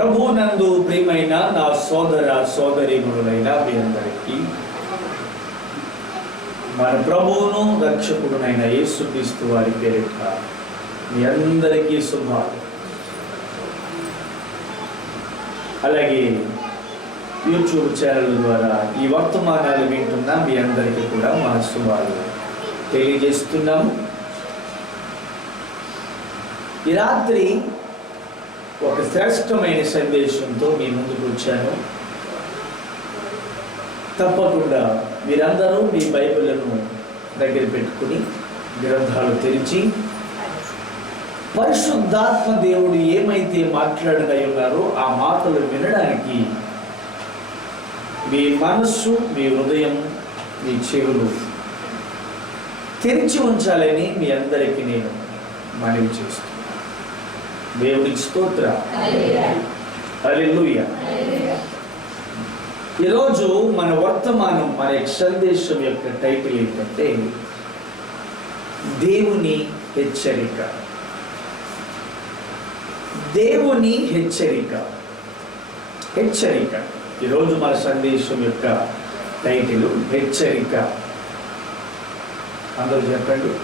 ప్రభునందు ప్రియమైన నా సోదర సోదరీమణులైన మీ అందరికీ మన ప్రభువును రక్షకుడునైన యేసుక్రీస్తు వారి పేరిట మీ అందరికీ శుభాలు. అలాగే యూట్యూబ్ ఛానల్ ద్వారా ఈ వర్తమానాలు వింటున్న మీ అందరికీ కూడా మా శుభాలు తెలియజేస్తున్నాము. ఈ రాత్రి ఒక శ్రేష్టమైన సందేశంతో మీ ముందుకు వచ్చాను. తప్పకుండా మీరందరూ మీ బైబిళ్లను దగ్గర పెట్టుకుని గ్రంథాలు తెరిచి పరిశుద్ధాత్మ దేవుడు ఏమైతే మాట్లాడనై ఉన్నారో ఆ మాటలు వినడానికి మీ మనస్సు, మీ హృదయం, మీ చెవులు తెరిచి ఉంచాలని మీ అందరికీ నేను మనవి చేస్తున్నాను. దేవునికి స్తోత్రం. హల్లెలూయా. ఈరోజు మన వర్తమానం, మన సందేశం యొక్క టైటిల్ ఏంటంటే దేవుని హెచ్చరిక. దేవుని హెచ్చరిక. హెచ్చరిక. ఈరోజు మన సందేశం యొక్క టైటిల్ హెచ్చరిక. అందరూ చెప్పండి.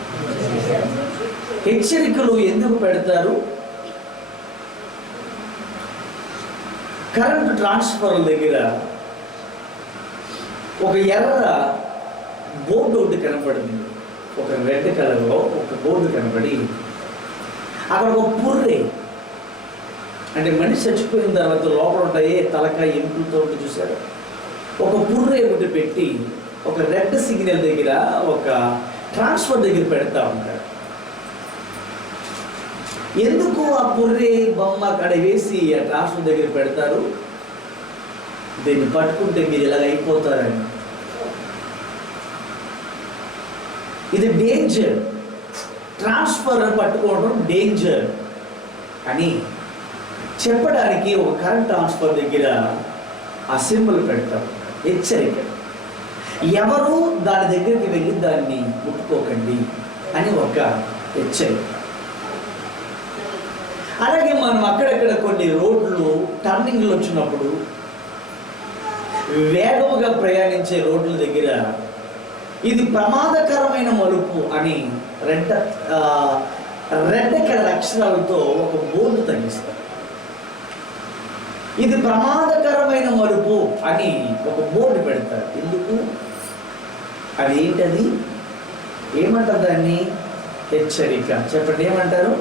హెచ్చరికలు ఎందుకు పెడతారు? కరెంట్ ట్రాన్స్ఫర్ దగ్గర ఒక ఎర్ర బోర్డు ఒకటి కనపడింది. ఒక రెడ్ కలర్లో ఒక బోర్డు కనపడి అక్కడ ఒక పుర్రె, అంటే మనిషి చచ్చిపోయిన తర్వాత లోపల ఉంటాయి తలకాయ ఎముకలతో చూశారు. ఒక పుర్రె ఒకటి పెట్టి ఒక రెడ్ సిగ్నల్ దగ్గర ఒక ట్రాన్స్ఫర్ దగ్గర పెడతా ఉంటారు. ఎందుకు ఆ పుర్రె బొమ్మ అక్కడ వేసి ఆ ట్రాన్స్ఫర్ దగ్గర పెడతారు? దీన్ని పట్టుకుంటే మీరు ఇలాగ అయిపోతారని. ఇది డేంజర్. ట్రాన్స్ఫర్ పట్టుకోవడం డేంజర్ అని చెప్పడానికి ఒక కరెంట్ ట్రాన్స్ఫర్ దగ్గర ఆ సింబల్ పెడతారు, హెచ్చరిక. ఎవరు దాని దగ్గరికి వెళ్ళి దాన్ని ముట్టుకోకండి అని ఒక హెచ్చరిక. అలాగే మనం అక్కడక్కడ కొన్ని రోడ్లు టర్నింగ్లు వచ్చినప్పుడు వేగముగా ప్రయాణించే రోడ్ల దగ్గర ఇది ప్రమాదకరమైన మలుపు అని రెడ్ కలర్ అక్షరాలతో ఒక బోర్డు తగ్గిస్తారు. ఇది ప్రమాదకరమైన మలుపు అని ఒక బోర్డు పెడతారు. ఎందుకు? అది ఏంటది? ఏమంటారు దాన్ని? హెచ్చరిక. చెప్పండి, ఏమంటారు?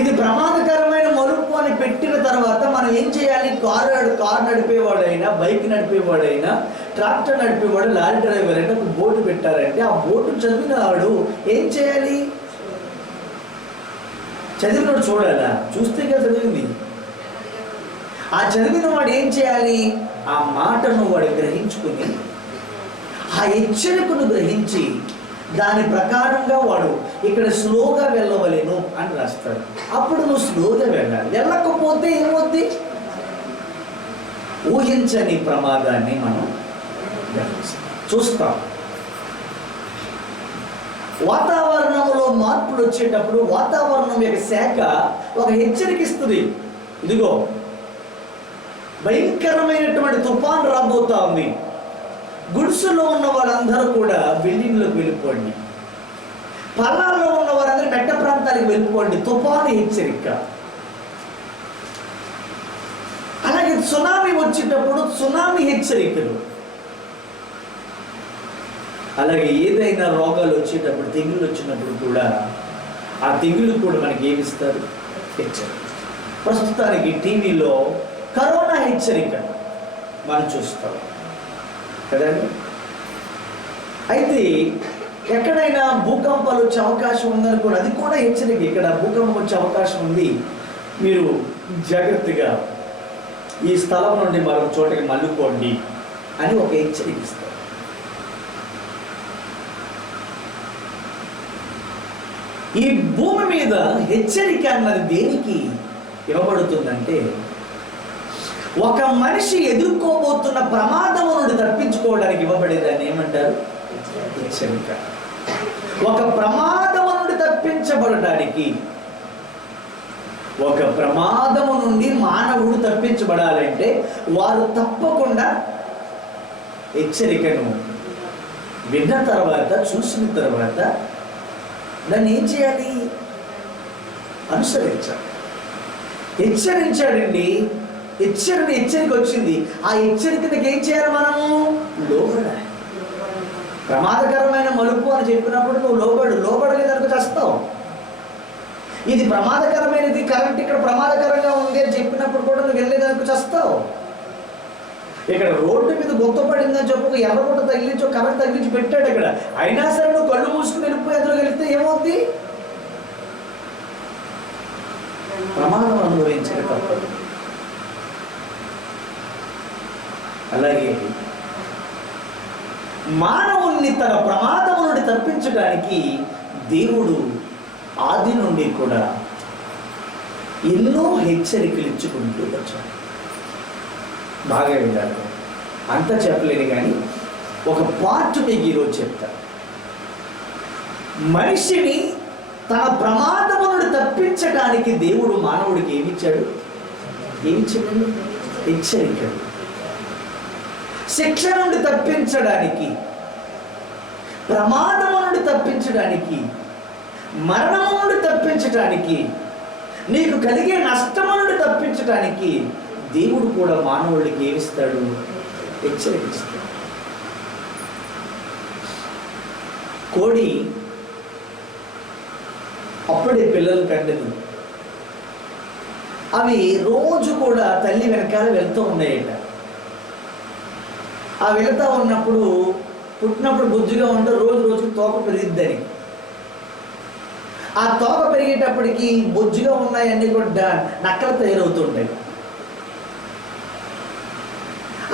ఇది ప్రమాదకరమైన మలుపు అని పెట్టిన తర్వాత మనం ఏం చేయాలి? కారు నడిపేవాడైనా, బైక్ నడిపేవాడైనా, ట్రాక్టర్ నడిపేవాడు, లారీ డ్రైవర్ అయినా ఒక బోర్డు పెట్టారంటే ఆ బోర్డు చదివిన వాడు ఏం చేయాలి? చదివినవాడు చూడాలా? చూస్తే కదా చదివింది. ఆ చదివిన వాడు ఏం చేయాలి? ఆ మాటను వాడు గ్రహించుకుని, ఆ హెచ్చరికను గ్రహించి దాని ప్రకారంగా వాడు ఇక్కడ స్లోగా వెళ్ళవలేను అని రాస్తాడు. అప్పుడు నువ్వు స్లోగా వెళ్ళాలి. వెళ్ళకపోతే ఏమవుద్ది? ఊహించని ప్రమాదాన్ని మనం చూస్తాం. వాతావరణంలో మార్పులు వచ్చేటప్పుడు వాతావరణం యొక్క శాఖ ఒక హెచ్చరిక ఇస్తుంది. ఇదిగో భయంకరమైనటువంటి తుఫాను రాబోతా ఉంది. గుడిసెలో ఉన్న వాళ్ళందరూ కూడా బిల్డింగ్లోకి వెళ్ళిపోండి, పల్లాల్లో ఉన్న వారందరూ మెట్ట ప్రాంతానికి వెళ్ళిపోండి, తుఫాను హెచ్చరిక. అలాగే సునామీ వచ్చేటప్పుడు సునామీ హెచ్చరికలు. అలాగే ఏదైనా రోగాలు వచ్చేటప్పుడు, తెగుళ్ళు వచ్చినప్పుడు కూడా ఆ తెగుళ్ళు కూడా మనకి ఏమిస్తారు? హెచ్చరిక. ప్రస్తుతానికి టీవీలో కరోనా హెచ్చరిక మనం చూస్తాం కదండి. అయితే ఎక్కడైనా భూకంపాలు వచ్చే అవకాశం ఉందనుకోండి, అది కూడా హెచ్చరిక. ఇక్కడ భూకంపం వచ్చే అవకాశం ఉంది, మీరు జాగ్రత్తగా ఈ స్థలం నుండి మరొక చోటకి మళ్ళుకోండి అని ఒక హెచ్చరిక ఇస్తారు. ఈ భూమి మీద హెచ్చరిక అన్నది దేనికి ఇవ్వబడుతుందంటే, ఒక మనిషి ఎదుర్కోబోతున్న ప్రమాదము నుండి తప్పించుకోవడానికి ఇవ్వబడేదాన్ని ఏమంటారు? హెచ్చరిక. ఒక ప్రమాదము నుండి తప్పించబడడానికి ఒక ప్రమాదము నుండి మానవుడు తప్పించబడాలంటే వారు తప్పకుండా హెచ్చరికను విన్న తర్వాత, చూసిన తర్వాత దాన్ని ఏం చేయాలి? అనుసరించాలి. హెచ్చరించాడండి, హెచ్చరిక వచ్చింది. ఆ హెచ్చరికకి ఏం చేయాలి? మనము లోబడాలి. ప్రమాదకరమైన మలుపు అని చెప్పినప్పుడు నువ్వు లోబడలేదనుకో చేస్తావు. ఇది ప్రమాదకరమైనది, కరెంట్ ఇక్కడ ప్రమాదకరంగా ఉంది అని చెప్పినప్పుడు కూడా నువ్వు వెళ్ళేదానికి చేస్తావు. ఇక్కడ రోడ్డు మీద గుర్తుపడిందని చెప్పు, ఎర్రగుట్ట తగిలించో కరెంట్ తగిలించి పెట్టాడు ఇక్కడ, అయినా సరే నువ్వు కళ్ళు మూసుకుని వెళ్ళిపోయి ఎదురు వెళితే ఏమవుద్ది? ప్రమాదం అనుభవించక తప్పదు. అలాగే మానవుణ్ణి తన ప్రమాదం నుండి తప్పించడానికి దేవుడు ఆది నుండి కూడా ఎన్నో హెచ్చరికలు ఇచ్చుకుంటూ వచ్చాడు. బాగా వింటారు, అంతా చెప్పలేను కానీ ఒక పార్ట్ మీకు ఈరోజు చెప్తా. మనిషిని తన ప్రమాదము నుండి తప్పించడానికి దేవుడు మానవుడికి ఏమిచ్చాడు? హెచ్చరికలు. శిక్ష నుండి తప్పించడానికి, ప్రమాదము నుండి తప్పించడానికి, మరణము నుండి తప్పించడానికి, నీకు కలిగే నష్టము నుండి తప్పించడానికి దేవుడు కూడా మానవుడికి ఏమిస్తాడు? హెచ్చరిస్తాడు. కోడి అప్పుడే పిల్లలు కండదు. అవి రోజు కూడా తల్లి వెనకాల వెళ్తూ ఉన్నాయట. ఆ వెళుతూ ఉన్నప్పుడు పుట్టినప్పుడు బుజ్జిగా ఉంటే రోజుకు తోక పెరిగిద్దని. ఆ తోక పెరిగేటప్పటికి బొజ్జుగా ఉన్నాయన్నీ కూడా నక్కలు తయారవుతుంటాయి.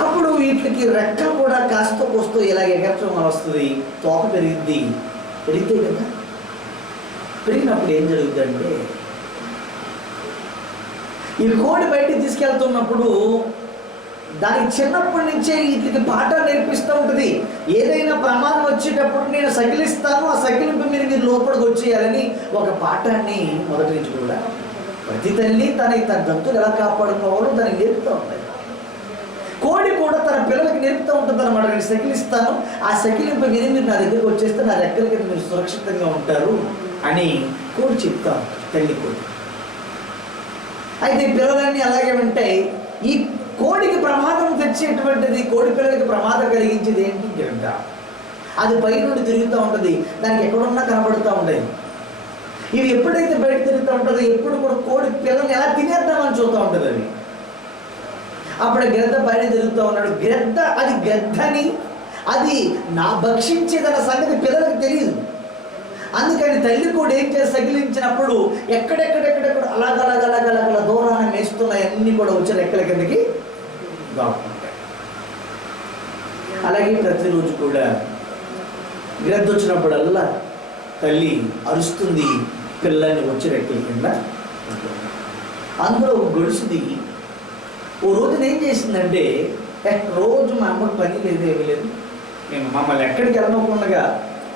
అప్పుడు వీటికి రెక్కలు కూడా కాస్త కోస్తూ ఇలా ఎగరచడం వస్తుంది. తోక పెరిగితే కదా, పెరిగినప్పుడు ఏం జరుగుతుందంటే, ఈ కోడి బయటికి తీసుకెళ్తున్నప్పుడు దానికి చిన్నప్పటి నుంచే వీటికి పాఠం నేర్పిస్తూ ఉంటుంది. ఏదైనా ప్రమాదం వచ్చేటప్పుడు నేను సగిలిస్తాను, ఆ సగిలింపు మీరు లోపలికి వచ్చేయాలని ఒక పాఠాన్ని మొదటి నుంచి కూడా ప్రతి తల్లి తన జంతువులు ఎలా కాపాడుకోవాలో దానికి నేర్పుతూ ఉంటాయి. కోడి కూడా తన పిల్లలకి నేర్పుతూ ఉంటుంది అన్నమాట. నేను సగిలిస్తాను, ఆ సగిలింపు విని మీరు నా దగ్గరికి వచ్చేస్తే నా రెక్కల కింద మీరు సురక్షితంగా ఉంటారు అని కోడి చెప్తా ఉంటుంది, తల్లి కోడి. అయితే పిల్లలన్నీ అలాగే ఉంటాయి. ఈ కోడికి ప్రమాదం తెచ్చేటువంటిది, కోడి పిల్లలకి ప్రమాదం కలిగించేది ఏంటి? గిడ్డ. అది పై నుండి తిరుగుతూ ఉంటుంది, దానికి ఎక్కడున్నా కనబడుతూ ఉంటాయి. ఇవి ఎప్పుడైతే బయట తిరుగుతూ ఉంటుందో ఎప్పుడు కూడా కోడి పిల్లల్ని ఎలా తినేద్దామని చూస్తూ ఉంటుంది. అది అప్పుడు గ్రద్ద పైన తిరుగుతూ ఉన్నాడు. అది గ్రద్దని, అది నా భక్షించేదన్న సంగతి పిల్లలకు తెలియదు. అందుకని తల్లి కూడా ఏం చేసి సగిలించినప్పుడు ఎక్కడెక్కడెక్కడెక్కడ అలాగ దూరాన్ని మేస్తున్నాయి, అన్నీ కూడా వచ్చి రెక్కల కిందకి దాక్కుంటాయి. అలాగే ప్రతిరోజు కూడా గ్రద్ద వచ్చినప్పుడల్లా తల్లి అరుస్తుంది, పిల్లల్ని వచ్చి రెక్కల కింద. అందులో గొలుసుది ఓ రోజున ఏం చేసిందంటే, రోజు మా అమ్మకి పని లేదు, ఏమీ లేదు, మేము మమ్మల్ని ఎక్కడికి వెళ్ళకుండా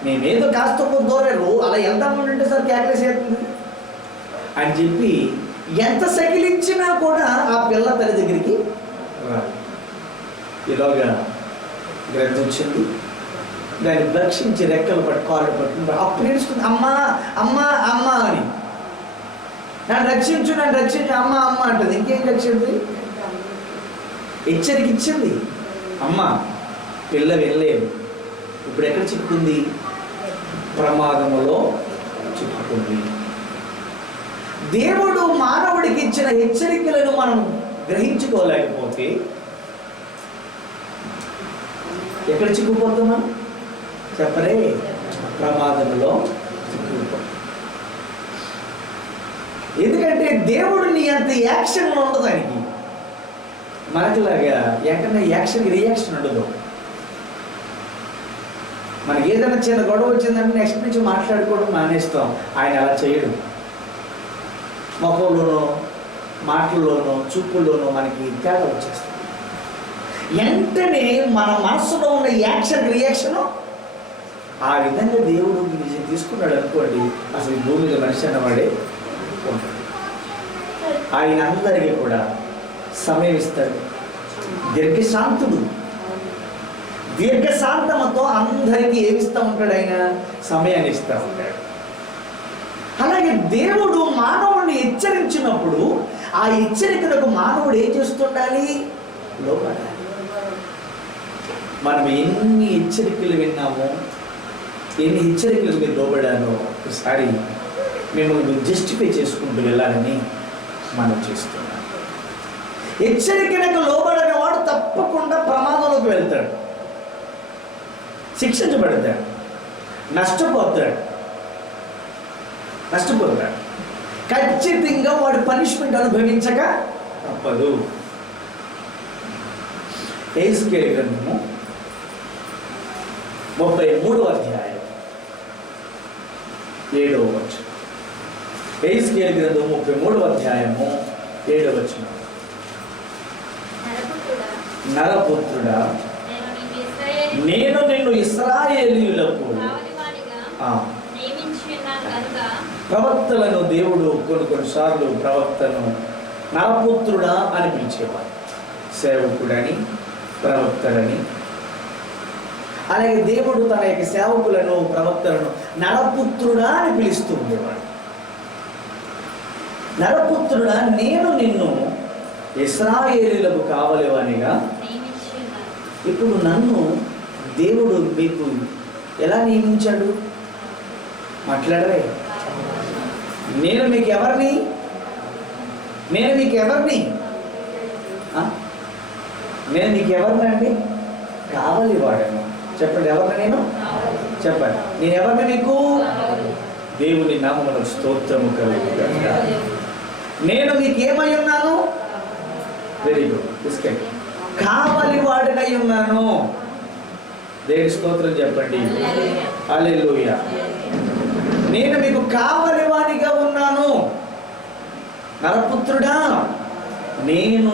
మేమేదో కాస్త దూరం అలా వెళ్తామంటే సార్ కేకలేసేస్తుంది అని చెప్పి ఎంత సకిలించినా కూడా ఆ పిల్ల తల్లి దగ్గరికి రాదు. ఇలాగా గ్రద్ద వచ్చింది, దాన్ని భక్షించి రెక్కలు కాళ్ళు పట్టుకుంటా అప్పుడు ఏడుస్తుంది, అమ్మా అమ్మా అమ్మ అని. నన్ను రక్షించు అమ్మ అమ్మ అంటుంది. ఇంకేం రక్షింది? హెచ్చరిక ఇచ్చింది. అమ్మ పిల్ల వెళ్ళలేదు, ఇప్పుడు ఎక్కడ చిక్కుకుంది? ప్రమాదములో చిక్కుకుంది. దేవుడు మానవుడికి ఇచ్చిన హెచ్చరికలను మనం గ్రహించుకోలేకపోతే ఎక్కడ చిక్కుపోతామా? చెప్పరే, ప్రమాదంలో చిక్కుకుపోతాం. ఎందుకంటే దేవుడు నీ అంత యాక్షన్ ఉండదు దానికి. మనకులాగా ఎక్కడన్నా యాక్షన్ రియాక్షన్ ఉండదు. మనకి ఏదైనా చిన్న గొడవ వచ్చిందంటే నెక్స్ట్ నుంచి మాట్లాడుకోవడం మానేస్తాం. ఆయన అలా చేయడు. మొహంలోనో మాటల్లోనో చూపుల్లోనో మనకి తేడా వచ్చేస్తుంది. వెంటనే మన మనసులో ఉన్న యాక్షన్ రియాక్షను ఆ విధంగా దేవుడు తీసుకున్నాడు అనుకోండి, అసలు ఈ భూమి మీద మనిషి అన్నవాడే ఉంటాడు. ఆయన అందరికీ కూడా సమయం ఇస్తాడు. దీర్ఘశాంతుడు. దీర్ఘశాంతమతో అందరికీ ఏమిస్తూ ఉంటాడు? ఆయన సమయాన్ని ఇస్తూ ఉంటాడు. అలాగే దేవుడు మానవుడిని హెచ్చరించినప్పుడు ఆ హెచ్చరికలకు మానవుడు ఏం చేస్తుండాలి? లోబడాలి. మనం ఎన్ని హెచ్చరికలు విన్నామో, ఎన్ని హెచ్చరికలు మీరు లోబడాలో ఒకసారి మిమ్మల్ని జస్టిఫై చేసుకుంటూ వెళ్ళాలని మనం చేస్తున్నాం. హెచ్చరికలకు లోబడని వాడు తప్పకుండా ప్రమాదంలోకి వెళ్తాడు, శిక్షించబడతాడు, నష్టపోతాడు. ఖచ్చితంగా వాడు పనిష్మెంట్ అనుభవించక తప్పదు. యెహెజ్కేలు గ్రంథము 33వ అధ్యాయం 7వ వచనం. యెహెజ్కేలు గ్రంథము 33వ అధ్యాయము 7వ వచనం. నరపుత్రుడా, నేను నిన్ను ఇశ్రాయేలీయులకు ప్రవక్తలను, దేవుడు కొన్నిసార్లు ప్రవక్తను నరపుత్రుడా అని పిలిచేవాడు. సేవకుడని, ప్రవక్తలని. అలాగే దేవుడు తన యొక్క సేవకులను, ప్రవక్తలను నరపుత్రుడా అని పిలుస్తూ ఉండేవాడు. నరపుత్రుడా, నేను నిన్ను ఇశ్రాయేలీయులకు కావలివానిగా. ఇప్పుడు నన్ను దేవుడు మీకు ఎలా నియమించాడు? మాట్లాడరే. నేను మీకు ఎవరిని? నేను మీకు ఎవరిని అండి? కావలివాడను. చెప్పండి, ఎవరిని నేను? చెప్పండి, నేను ఎవరిని మీకు? దేవుని నామమునకు స్తోత్రము కలుగుగాక. నేను మీకు ఏమై ఉన్నాను? Very good, biscuit. కావలివాడనై ఉన్నాను. దేవుని స్తోత్రం చెప్పండి. హల్లెలూయా. నేను మీకు కావలివానిగా ఉన్నాను. నరపుత్రుడా, నేను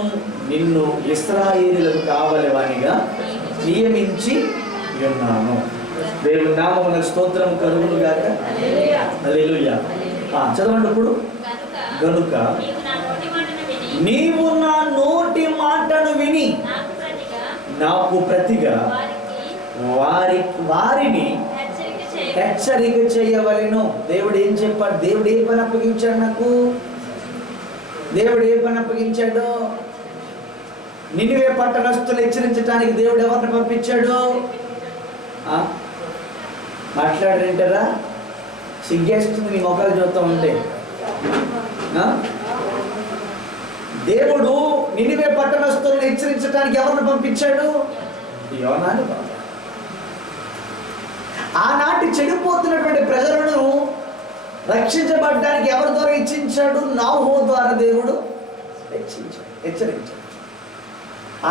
నిన్ను ఇశ్రాయేలీయులకు కావలివానిగా నియమించి ఉన్నాను. దేవుని నామమునకు స్తోత్రం కలుగునుగాక. హల్లెలూయా. చదవండి ఇప్పుడు. గనుక నీవు నా నోటి మాటను విని నాకు ప్రతిగా వారిని హెచ్చరిక చేయవలెను. దేవుడు ఏం చెప్పాడు? దేవుడు ఏ పని అప్పగించాడు నాకు? దేవుడు ఏ పని అప్పగించాడు? నినివే పట్టణస్తులు హెచ్చరించడానికి దేవుడు ఎవరిని పంపించాడు? మాట్లాడరేంటారా? సిగ్గేస్తుంది నీ మొక్కలు చూస్తూ ఉంటే. దేవుడు నినివే పట్టణస్తులను హెచ్చరించడానికి ఎవరిని పంపించాడు? యోనాని పంపించాడు. ఆనాటి చెడిపోతున్నటువంటి ప్రజలను రక్షించబడడానికి ఎవరి ద్వారా హెచ్చరించాడు? నాహో ద్వారా దేవుడు హెచ్చరించాడు.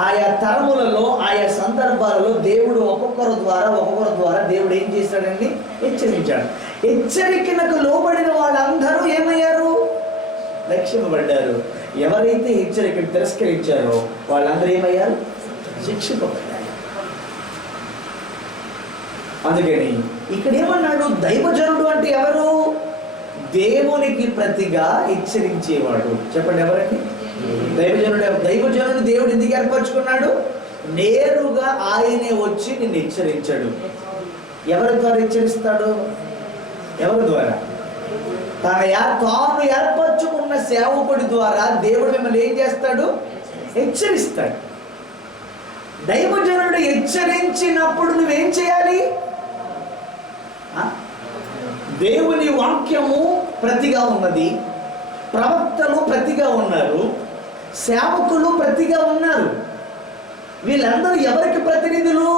ఆయా తరములలో, ఆయా సందర్భాలలో దేవుడు ఒక్కొక్కరి ద్వారా దేవుడు ఏం చేశాడండి? హెచ్చరించాడు. హెచ్చరికలకు లోబడిన వాళ్ళందరూ ఏమయ్యారు? రక్షింపబడ్డారు. ఎవరైతే హెచ్చరికను తిరస్కరించారో వాళ్ళందరూ ఏమయ్యారు? శిక్షింపబడ్డారు. అందుకని ఇక్కడ ఏమన్నాడు? దైవజనుడు అంటే ఎవరు? దేవునికి ప్రతిగా హెచ్చరించేవాడు. చెప్పండి, ఎవరండి? దైవజనుడు దేవుడు ఎందుకు ఏర్పరచుకున్నాడు? నేరుగా ఆయనే వచ్చి నిన్ను హెచ్చరించాడు. ఎవరి ద్వారా హెచ్చరిస్తాడు? ఎవరి ద్వారా? తాను ఏర్పరచుకున్న సేవకుడి ద్వారా దేవుడు మిమ్మల్ని ఏం చేస్తాడు? హెచ్చరిస్తాడు. దైవజనుడు హెచ్చరించినప్పుడు నువ్వేం చేయాలి? దేవుని వాక్యము ప్రతిగా ఉన్నది, ప్రవక్తలు ప్రతిగా ఉన్నారు, సేవకులు ప్రతిగా ఉన్నారు. వీళ్ళందరూ ఎవరికి ప్రతినిధులు?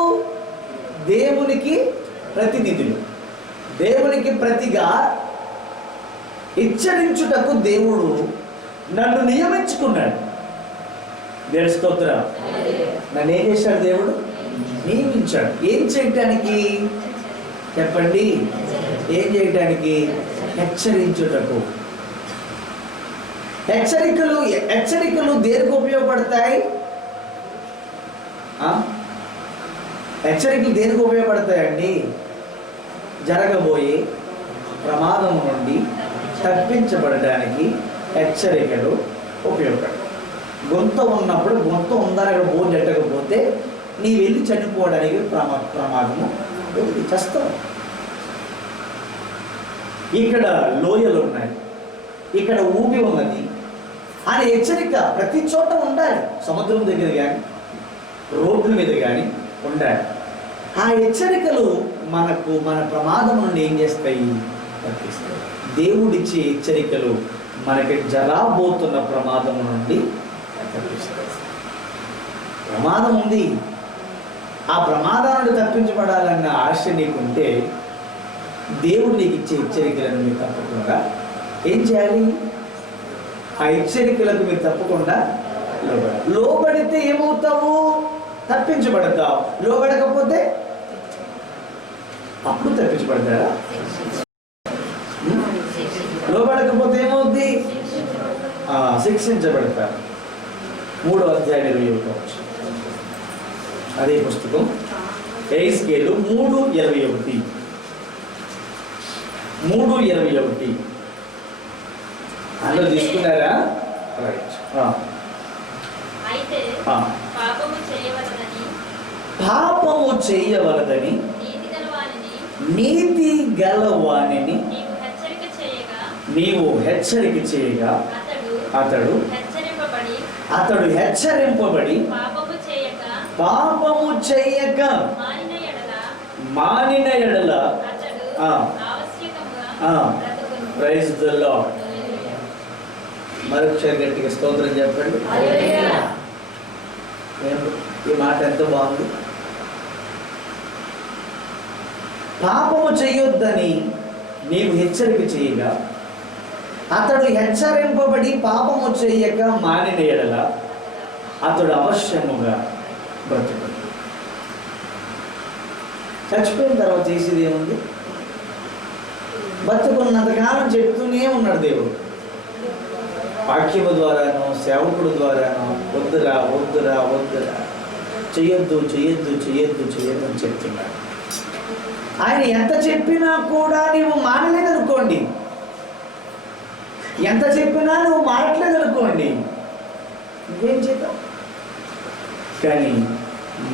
దేవునికి ప్రతినిధులు. దేవునికి ప్రతిగా హెచ్చరించుటకు దేవుడు నన్ను నియమించుకున్నాడు. దేవుని స్తోత్రం. నన్ను ఏం చేశాడు? దేవుడు నియమించాడు. ఏం చేయటానికి? చెప్పండి, ఏం చేయటానికి? హెచ్చరించుటకు. హెచ్చరికలు దేనికి ఉపయోగపడతాయి? హెచ్చరికలు దేనికి ఉపయోగపడతాయండి? జరగబోయే ప్రమాదం నుండి తప్పించబడటానికి హెచ్చరికలు ఉపయోగపడదు. గొంత ఉన్నప్పుడు గొంత ఉందని అక్కడ బోర్డు ఎట్టకపోతే నీ వెళ్ళి చనిపోవడానికి ప్రమాదము ఉంది, చస్తావు. ఇక్కడ లోయలు ఉన్నాయి, ఇక్కడ ఊపి ఉన్నది అని హెచ్చరిక ప్రతి చోట ఉండాలి. సముద్రం దగ్గర కానీ రోడ్ల మీద కానీ ఉండాలి. ఆ హెచ్చరికలు మనకు మన ప్రమాదం నుండి ఏం చేస్తాయి? తప్పిస్తాయి. దేవుడిచ్చే హెచ్చరికలు మనకి జరగబోతున్న ప్రమాదం నుండి తప్పిస్తాయి. ప్రమాదం ఉంది, ఆ ప్రమాదం నుండి తప్పించబడాలన్న ఆశ నీకుంటే దేవుడు నీకు ఇచ్చే హెచ్చరికలను మీరు తప్పకుండా ఏం చేయాలి? ఆ హెచ్చరికలకు మీరు తప్పకుండా లోబడితే ఏమవుతావు? తప్పించబడతావు. లోబడకపోతే అప్పుడు తప్పించబడతారా? లోబడకపోతే ఏమవుద్ది? శిక్షించబడతారు. 3వ అధ్యాయం 21 అదే పుస్తకం ఎహెజ్కేలు 3:21 అందులో తీసుకున్నారా? రైట్. పాపము చేయవలదని నీతి గలవానిని నీవు హెచ్చరిక చేయగా అతడు హెచ్చరింపబడి పాపము చేయక మానిన ఎడల ప్రైజ్ ది లార్డ్. మరొకసారి గట్టిగా స్తోత్రం చెప్పండి. ఈ మాట ఎంత బాగుంది. పాపము చేయొద్దని నీవు హెచ్చరిక చేయగా అతడు హెచ్చరింపబడి పాపము చేయక మానిన ఎడల అతడు అవశ్యముగా బ్రతుకు. చచ్చిపోయిన తర్వాత చేసేది ఏముంది? బతుకున్నంతకాలం చెప్తూనే ఉన్నాడు దేవుడు. వాక్యము ద్వారానో సేవకుడు ద్వారానో వద్దురా వద్దురా వద్దురా, చెయ్యొద్దు చెయ్యొద్దు చెయ్యొద్దు చెయ్యొద్దు అని చెప్తున్నాడు. ఆయన ఎంత చెప్పినా కూడా నువ్వు మానలేదనుకోండి, ఎంత చెప్పినా నువ్వు మారట్లేదు అనుకోండి, ఇంకేం చేద్దాం? కానీ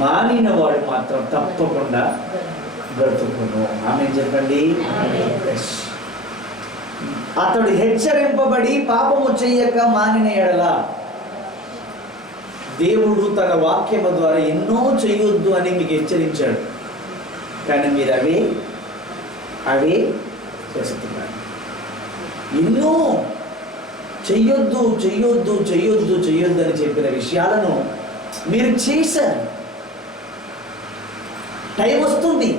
మానిన వాడు మాత్రం తప్పకుండా బ్రతుకును. ఆమె చెప్పండి. అతడు హెచ్చరింపబడి పాపము చెయ్యక మానిన ఎడల, దేవుడు తన వాక్యము ద్వారా ఎన్నో చేయొద్దు అని మీకు హెచ్చరించాడు, కానీ మీరు అవే చేస్తున్నారు. ఎన్నో చెయ్యొద్దు చెయ్యొద్దు చెయ్యొద్దు చెయ్యొద్దు అని చెప్పిన విషయాలను మీరు చేశారు. టైం వస్తుంది,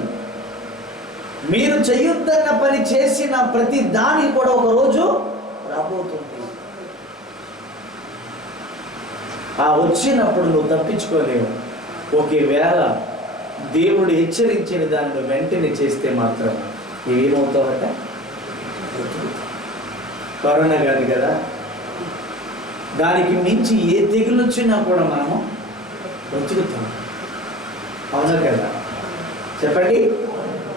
మీరు చెయ్యొద్దన్న పని చేసిన ప్రతి దానికి కూడా ఒక రోజు రాబోతుంది. ఆ వచ్చినప్పుడు నువ్వు తప్పించుకోలేవు. ఒకవేళ దేవుడు హెచ్చరించిన దాన్ని వెంటనే చేస్తే మాత్రం ఏమవుతావట? కరోనా కాదు కదా, దానికి మించి ఏ తెగులు వచ్చినా కూడా మనము బ్రతుకుతాం. అవునా కదా? చెప్పండి.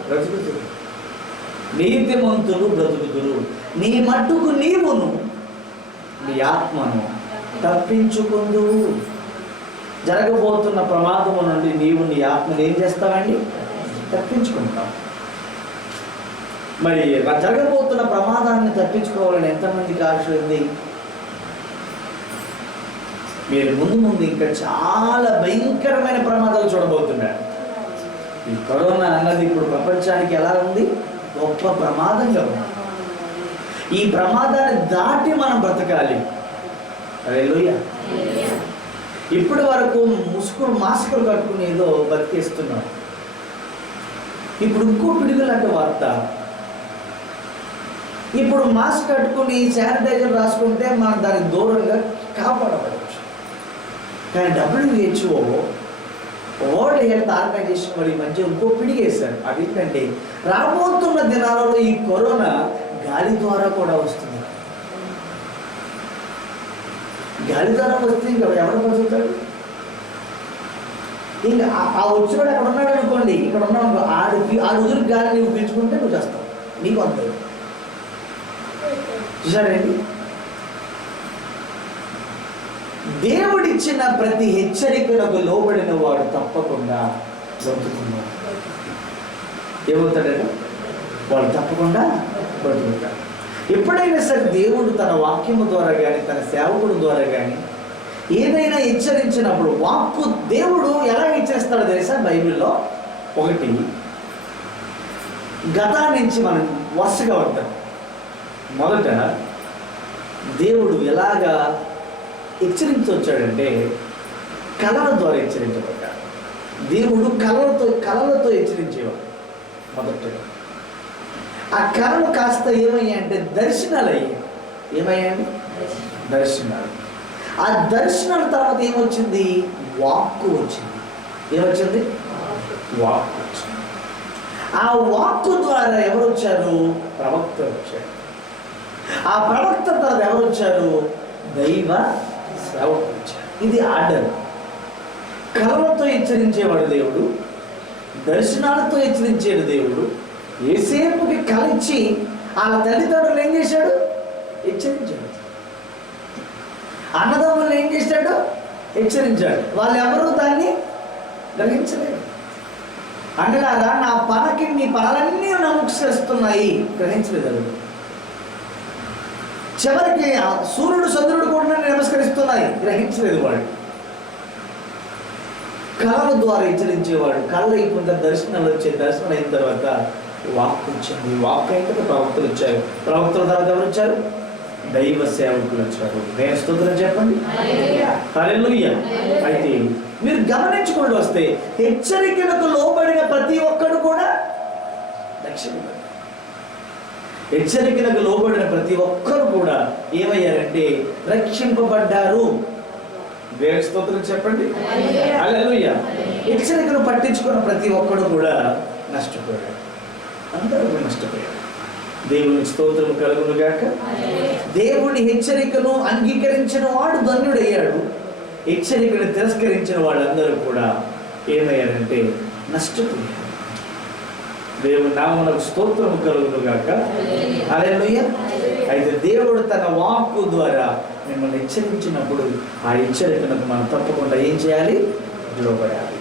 బ్రతుకుతురు, నీతిమంతులు బ్రతుకుతురు. నీ మట్టుకు నీవును నీ ఆత్మను తప్పించుకుందు. జరగబోతున్న ప్రమాదము నుండి నీవు నీ ఆత్మను ఏం చేస్తావండి? తప్పించుకుంటావు. మరి జరగబోతున్న ప్రమాదాన్ని తప్పించుకోవాలని ఎంతమందికి ఆశ ఉంది? మీరు ముందు ఇంకా చాలా భయంకరమైన ప్రమాదాలు చూడబోతున్నారు. ఈ కరోనా అన్నది ఇప్పుడు ప్రపంచానికి ఎలా ఉంది? గొప్ప ప్రమాదంగా ఉంది. ఈ ప్రమాదాన్ని దాటి మనం బ్రతకాలి. హల్లెలూయా. ఇప్పటి వరకు మాస్కులు కట్టుకుని ఏదో బతికేస్తున్నాం. ఇప్పుడు ఇంకో పిడుగులాంటి వార్త. ఇప్పుడు మాస్క్ కట్టుకుని శానిటైజర్ రాసుకుంటే మనం దానికి దూరంగా కాపాడవచ్చు. కానీ WHO వరల్డ్ హెల్త్ ఆర్గనైజేషన్ మరి మధ్య ఇంకో పిడిగేశారు. అదేంటంటే రాబోతున్న దినాలలో ఈ కరోనా గాలి ద్వారా కూడా వస్తుంది. గాలి ద్వారా వస్తే ఇంకా ఎవరు బతుకుతాడు? ఇంకా ఆ వచ్చినాడు అక్కడ ఉన్నాడు అనుకోండి, ఇక్కడ ఉన్నాడు, ఆ రోజులు గాలి నువ్వు పీల్చుకుంటే నువ్వు చేస్తావు, నీకు అంతే. చూసారండి? దేవుడిచ్చిన ప్రతి హెచ్చరికలకు లోబడిన వాడు తప్పకుండా బ్రతుకున్నాడు. ఏమవుతాడట? వాడు తప్పకుండా బ్రతుకుతాడు. ఎప్పుడైనా సరే దేవుడు తన వాక్యము ద్వారా కానీ తన సేవకుడు ద్వారా కానీ ఏదైనా హెచ్చరించినప్పుడు వాక్కు దేవుడు ఎలా హెచ్చరిస్తాడో తెలుసా? బైబిల్లో ఒకటి గతాన్నించి మనం వరుసగా ఉంటాం. మొదట దేవుడు ఎలాగా హెచ్చరించొచ్చాడంటే కళల ద్వారా హెచ్చరించబడ్డాడు. దేవుడు కళలతో హెచ్చరించేవాడు. మొదటగా ఆ కళలు కాస్త ఏమయ్యాయంటే దర్శనాలు అయ్యాయి. ఏమయ్యాయండి? దర్శనాలు. ఆ దర్శనాల తర్వాత ఏమొచ్చింది? వాక్కు వచ్చింది. ఏమొచ్చింది? వాక్కు వచ్చింది. ఆ వాక్కు ద్వారా ఎవరు వచ్చారు? ప్రవక్త వచ్చారు. ఆ ప్రవక్త తర్వాత ఎవరు వచ్చారు? దైవ సేవకులు వచ్చారు. ఇది ఆర్డర్. కళలతో హెచ్చరించేవాడు దేవుడు, దర్శనాలతో హెచ్చరించేడు దేవుడు. ఏసేపుకి కలిచి ఆ తల్లిదండ్రులు ఏం చేశాడు? హెచ్చరించాడు. అన్నదమ్ములు ఏం చేశాడు? హెచ్చరించాడు. వాళ్ళు ఎవరు దాన్ని గ్రహించలేదు. అంటున్నారా, నా పనకి మీ పనులన్నీ నముక్షిస్తున్నాయి, గ్రహించలేదు. చివరికి సూర్యుడు చంద్రుడు కూడా నమస్కరిస్తున్నాయి, గ్రహించలేదు. వాడు కళల ద్వారా హెచ్చరించేవాడు. కళ అయిపోయిన దర్శనాలు వచ్చాయి. దర్శనం అయిన తర్వాత వాక్కు వచ్చింది. వాక్కు అయిన తర్వాత ప్రవక్తలు వచ్చారు. ప్రవక్తల తర్వాత ఎవరు వచ్చారు? దైవ సేవకులు వచ్చారు. నేను స్తోత్రం చెప్పండి. హల్లెలూయా. అయితే మీరు గమనించుకుంటూ వస్తే హెచ్చరికలకు లోబడిన ప్రతి ఒక్కడు కూడా రక్షింపబడ్డారు. హెచ్చరికలకు లోబడిన ప్రతి ఒక్కరు కూడా ఏమయ్యారంటే రక్షింపబడ్డారు. దేవుని స్తోత్రం చెప్పండి. హల్లెలూయా. హెచ్చరికను పట్టించుకున్న ప్రతి ఒక్కడు కూడా నష్టపోయాడు. అందరూ నష్టపోయారు. దేవుని స్తోత్రం కలుగును గాక. దేవుని హెచ్చరికను అంగీకరించిన వాడు ధన్యుడయ్యాడు. హెచ్చరికను తిరస్కరించిన వాళ్ళందరూ కూడా ఏమయ్యారంటే నష్టపోయారు. దేవుని నామమునకు స్తోత్రం కలుగును గాక. హల్లెలూయా. అయితే దేవుడు తన వాక్కు ద్వారా మిమ్మల్ని హెచ్చరించినప్పుడు ఆ హెచ్చరికను మనం తప్పకుండా ఏం చేయాలి? లోబడాలి.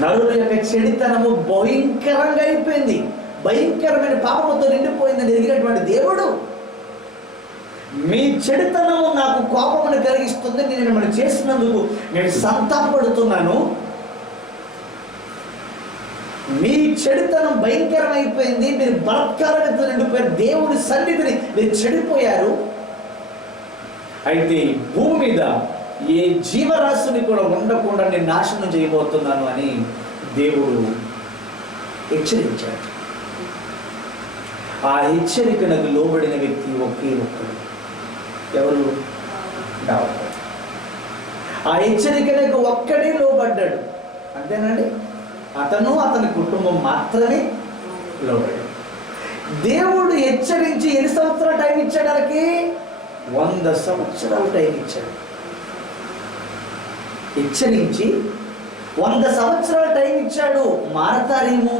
నరుల యొక్క చెడితనము భయంకరంగా అయిపోయింది. భయంకరమైన పాపముతో నిండిపోయిందని ఎదిగినటువంటి దేవుడు, మీ చెడుతనము నాకు కోపమును కలిగిస్తుంది, నేను మిమ్మల్ని చేసినందుకు నేను సంతాపడుతున్నాను, మీ చెడుతనం భయంకరమైపోయింది, మీరు బలత్కారంతో నిండిపోయారు, దేవుడి సన్నిధిని మీరు చెడిపోయారు. అయితే భూమి మీద ఏ జీవరాశిని కూడా ఉండకుండా నేను నాశనం చేయబోతున్నాను అని దేవుడు హెచ్చరించాడు. ఆ హెచ్చరికలకు లోబడిన వ్యక్తి ఒకే ఒక్కడు. ఎవరు? దావీదు. ఆ హెచ్చరికలకు ఒక్కడే లోబడ్డాడు. అంతేనండి. అతని కుటుంబం మాత్రమే లోబడి. దేవుడు హెచ్చరించి ఎన్ని సంవత్సరాలు టైం ఇచ్చాడు? వాళ్ళకి 100 సంవత్సరాలు టైం ఇచ్చాడు. హెచ్చరించి 100 సంవత్సరాలు టైం ఇచ్చాడు. మారతారేమో,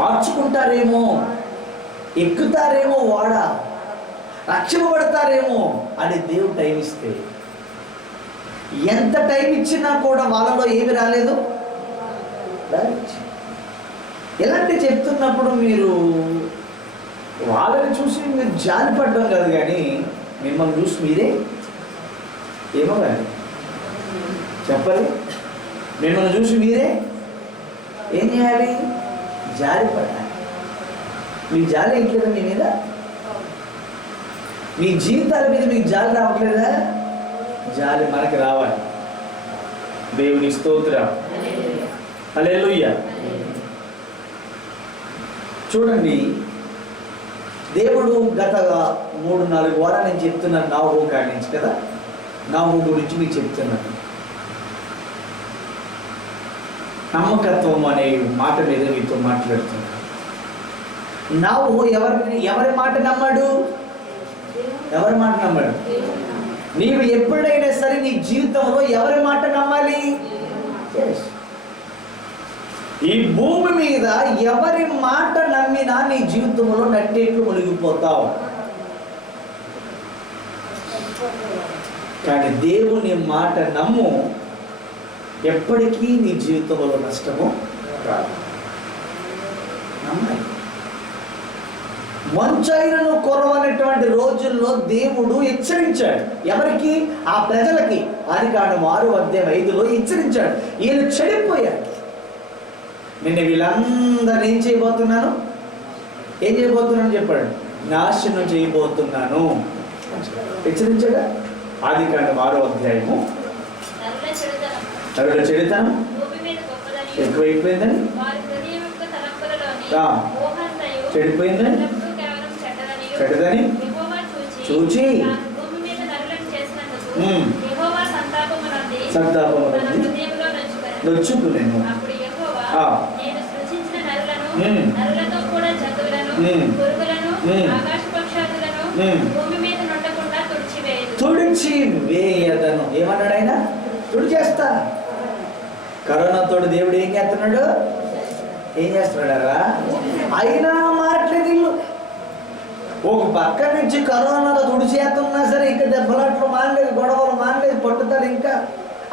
మార్చుకుంటారేమో, ఎక్కుతారేమో, వాడ రక్షింపబడతారేమో అని దేవుడు టైం ఇస్తే ఎంత టైం ఇచ్చినా కూడా వాళ్ళలో ఏమి రాలేదు. ఇలాంటి చెప్తున్నప్పుడు మీరు వాళ్ళని చూసి మీరు జాలి పడ్డం కాదు, కానీ మిమ్మల్ని చూసి మీరే ఏమో కానీ చెప్పాలి. మిమ్మల్ని చూసి మీరే ఏం చేయాలి? జాలి పడాలి. మీ జాలి ఏంట్లేదా? మీ మీద, మీ జీవితాల మీద మీకు జాలి రావట్లేదా? జాలి మనకి రావాలి. దేవుని స్తోత్రం. హల్లెలూయా. చూడండి, దేవుడు గత 3-4 వారాలు నేను చెప్తున్నాను నాహూము కాడి నుంచి కదా. నాహూము గురించి మీకు చెప్తున్నాను. నమ్మకత్వం అనే మాట మీద మీతో మాట్లాడుతున్నాను. నాహూము ఎవరి మాట నమ్మాడు? ఎవరి మాట నమ్మాడు? నీవు ఎప్పుడైనా సరే నీ జీవితంలో ఎవరి మాట నమ్మాలి? ఈ భూమి మీద ఎవరి మాట నమ్మినా నీ జీవితంలో నట్టేట్లు మునిగిపోతావు. కానీ దేవుని మాట నమ్ము, ఎప్పటికీ నీ జీవితంలో నష్టము రాదు. నమ్మాలి. మంచైనను కొరవనటువంటి రోజుల్లో దేవుడు హెచ్చరించాడు. ఎవరికి? ఆ ప్రజలకి. ఆదికాండం 6:5 హెచ్చరించాడు. వీళ్ళు చెడిపోయారు. నేను వీళ్ళందరూ ఏం చేయబోతున్నాను చెప్పాడు. నాశనం చేయబోతున్నాను హెచ్చరించాడా? ఆదికాండం 6:5 నరుల చెడుతనం ఎక్కువైపోయిందని, చెడిపోయిందని, చెడ్డదని చూచి సంతాపము నొచ్చుకునేను. తుడిచి వేయదను. ఏమన్నాడు ఆయన? తుడిచేస్తా. కరోనాతోడు దేవుడు ఏం చేస్తున్నాడా? అయినా మారట్లేదు ఇల్లు. ఒక పక్క నుంచి కరోనాలో తుడిచేస్తున్నా సరే ఇంకా దెబ్బలాట్లు మానలేదు, గొడవలు మానలేదు, పట్టుతారు. ఇంకా